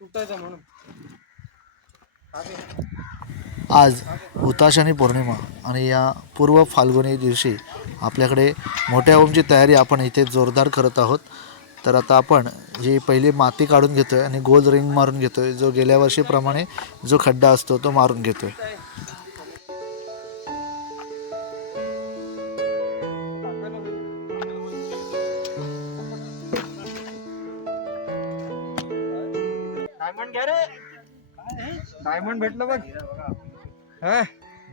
आज म्हणून. आज पौर्णिमा आणि या पूर्व फाल्गुनी दिवशी आपल्याकडे मोठ्या ओमची तयारी आपण इथे जोरदार करत आहोत. तर आता आपण जी पहिली माती काढून घेतो आहे आणि गोल रिंग मारून घेतो आहे जो गेल्या वर्षीप्रमाणे जो खड्डा असतो तो मारून घेतो आहे डायमंड भेटलं बघ. हा.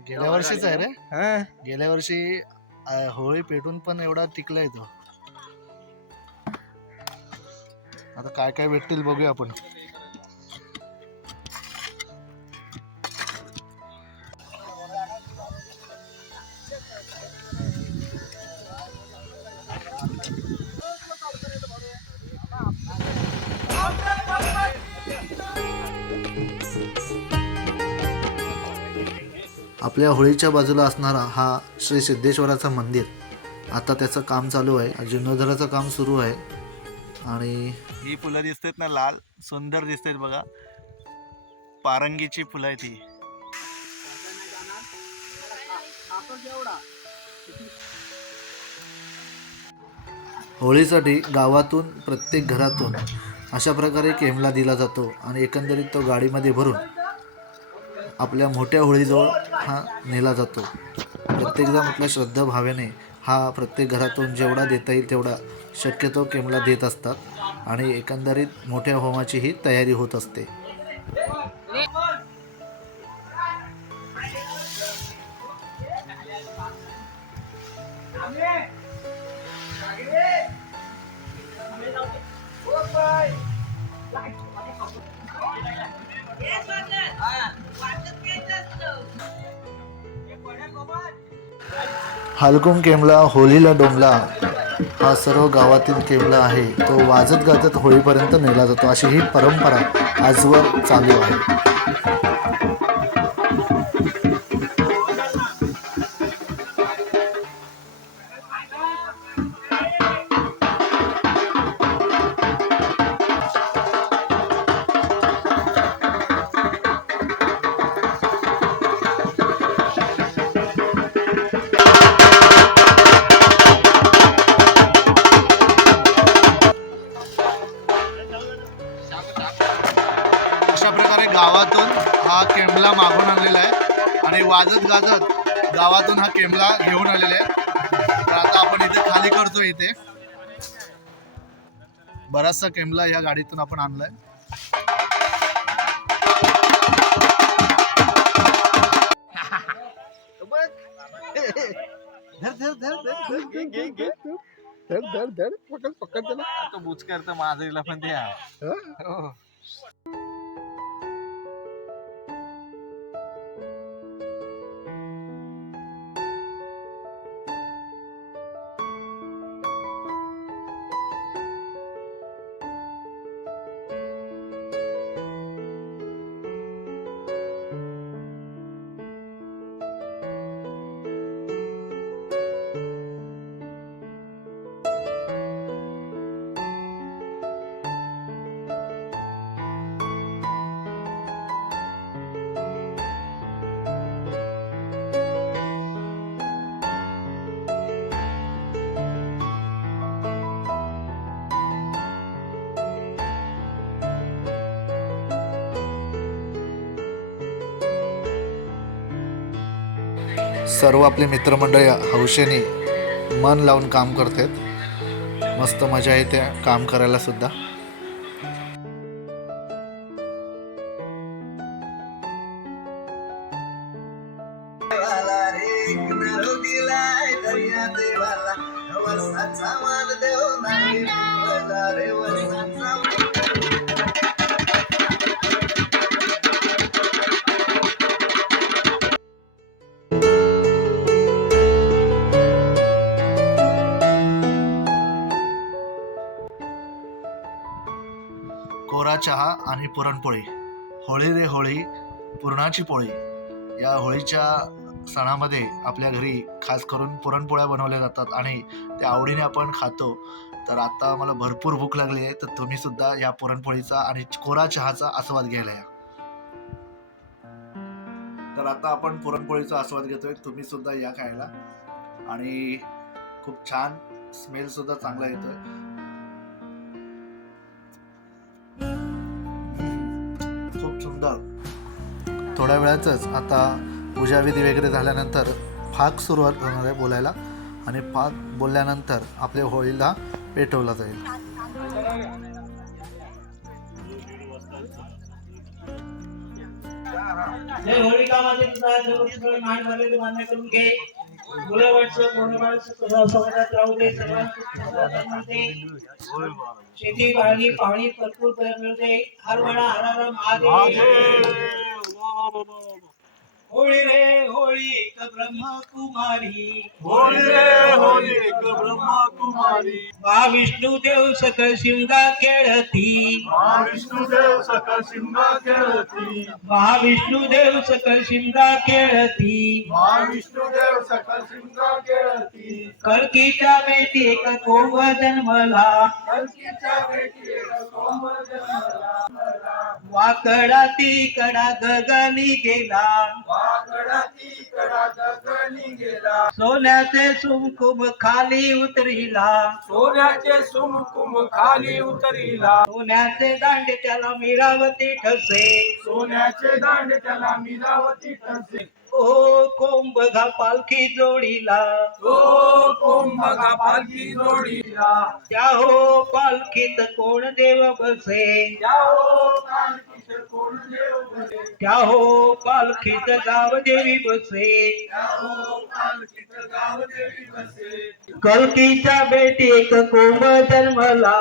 गेल्या वर्षीच आहे रे. हा. गेल्या वर्षी अ, होळी पेटून पण एवढा टिकलाय तो. आता काय काय भेटतील बघूया आपण. आपल्या होळीच्या बाजूला असणारा हा श्री सिद्धेश्वराचं मंदिर. आता त्याचं काम चालू आहे. जीर्णोद्धाराचं काम सुरू आहे. आणि ही फुलं दिसतात ना लाल सुंदर दिसतात बघा. पारंगीची फुलं आहे ती होळीसाठी गावातून प्रत्येक घरातून अशा प्रकारे केमला दिला जातो आणि एकंदरीत तो गाडीमध्ये भरून आपल्या मोठ्या होळीजवळ हा नेला जातो. प्रत्येकजण आपल्या श्रद्धाभावेने हा प्रत्येक घरातून जेवढा देता येईल तेवढा शक्यतो केमला देत असतात आणि एकंदरीत मोठ्या होमाची ही तयारी होत असते. हालकुम केमला होलीला डोंबला हा सर्व गावातील केमला आहे. तो वाजत गाजत होळीपर्यंत नेला जातो. अशी ही परंपरा आजवर चालू आहे. केमला मागून आणलेला आहे आणि वाजत गाजत गावातून हा केमला घेऊन आलेला आहे तर आता आपण इथे खाली करतो इथे बराचसा केमला या गाडीतून आपण आणलाय धर धर धर धर धर धर धर धर पकड पकड त्याला तो बुच करतो माजरीला पण द्या सर्व आपले मित्रमंडळी हौशेने मन लावून काम करतात. मस्त मजा येते काम करायला सुद्धा. कोरा चहा आणि पुरणपोळी. होळी रे होळी पुरणाची पोळी. या होळीच्या सणामध्ये आपल्या घरी खास करून पुरणपोळ्या बनवल्या जातात आणि त्या आवडीने आपण खातो. तर आता मला भरपूर भूक लागली आहे तर तुम्ही सुद्धा या पुरणपोळीचा आणि कोरा चहाचा आस्वाद घ्यायला या. तर आता आपण पुरणपोळीचा आस्वाद घेतोय तुम्ही सुद्धा या खायला. आणि खूप छान स्मेल सुद्धा चांगला येतोय. खूप थोड्या वेळातच आता पूजाविधी वगैरे झाल्यानंतर फाक सुरुवात होणार आहे बोलायला आणि फाक बोलल्यानंतर आपल्या होळीला पेटवला जाईल. जय होळिकामध्ये तुझा जगत समाजात राहू दे शेती पाणी पाणी भरपूर मिळते हरवाडा हरारा महादेव. होळी रे होळी एक ब्रह्मकुमारी. होळी रे होळी एक ब्रह्मकुमारी. महाविष्णू देव सकल शिवगा खेळती. महाविष्णुदेव सकल शिमगा खेळती. महाविष्णू देव सकल शिमगा खेळती. महाविष्णुदेव सकल शिमगा खेळती. कळकीच्या बेटी एक कोंब जन्मला कल्कीच्या भेटी एक कोंब जन्मला. वाकडा ती कडा गगनी गेला. सोन्याचे सुमकुम खाली उतरिला. सोन्याचे सुमकुम खाली उतरिला. सोन्याचे दांडे त्याला मीरावती ठसे. सोन्याचे दांड त्याला मिरावती ठसे. ओ कोंब घा पालखी जोडीला. तो कोंबगा पालखी जोडीला. त्या हो पालखीत कोण देव बसे. त्या हो क्या हो पालखीत गाव देवी बसे? कलकीच्या बेटी एक कोंब जन्मला.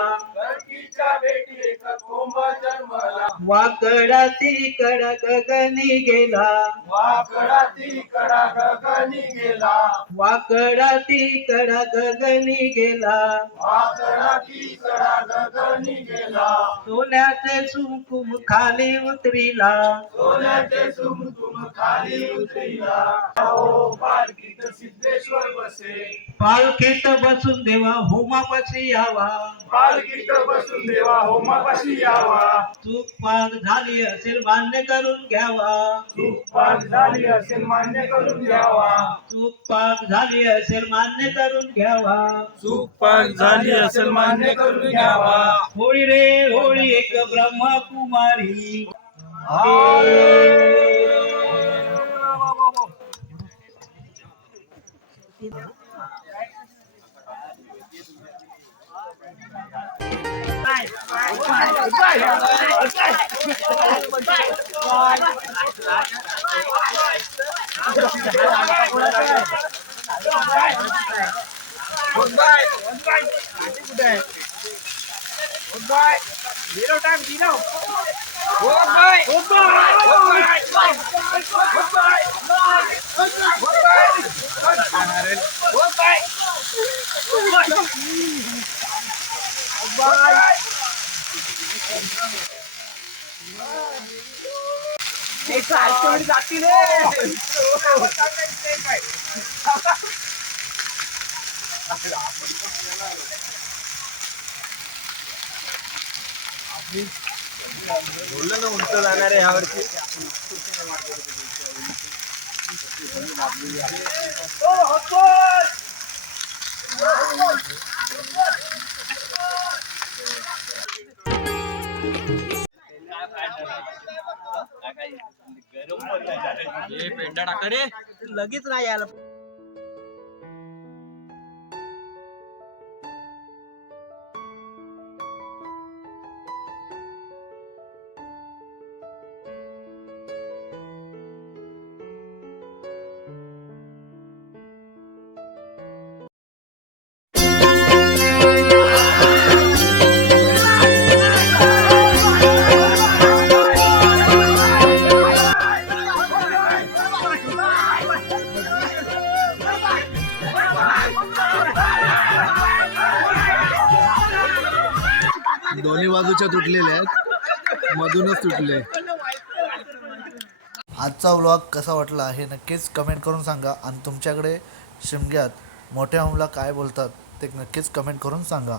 एक कोंब जन्मला वाकडा ती कडा गगनी गेला. वाकडा ती कडा गगनी गेला. वाकडा ती कडा गगनी गेला वाकडा ती कडा गगनी गेला सोन्याचे सुमकुम खाली उतरिला. सोन्याचे सुमकुम खाली उतरिला. हो पालखीत सिद्धेश्वर बसे. पालखीत बसून देवा होमापाशी यावा. पालखीत बसून देवा होमापाशी यावा. चूक पाक झाली असेल मान्य करून घ्यावा. चूक पाक झाली असेल मान्य करून घ्यावा. चूक पाक झाली असेल मान्य करून घ्यावा. चूक पाक झाली असेल मान्य करून घ्यावा. હોળી રે હોળી એક બ્રહ્મા કુમારી Goodbye. Goodbye. Goodbye. होळी रे होळी एक ब्रह्मकुमारी बोललं ना उंच जाणार आहे यावरती पेंडा टाका रे. लगेच नाही यायला. दोन्ही बाजूच्या तुटलेल्या आहेत. मधूनच तुटले. आजचा व्लॉग कसा वाटला हे नक्कीच कमेंट करून सांगा आणि तुमच्याकडे शिमग्यात मोठ्या होमला काय बोलतात ते नक्कीच कमेंट करून सांगा.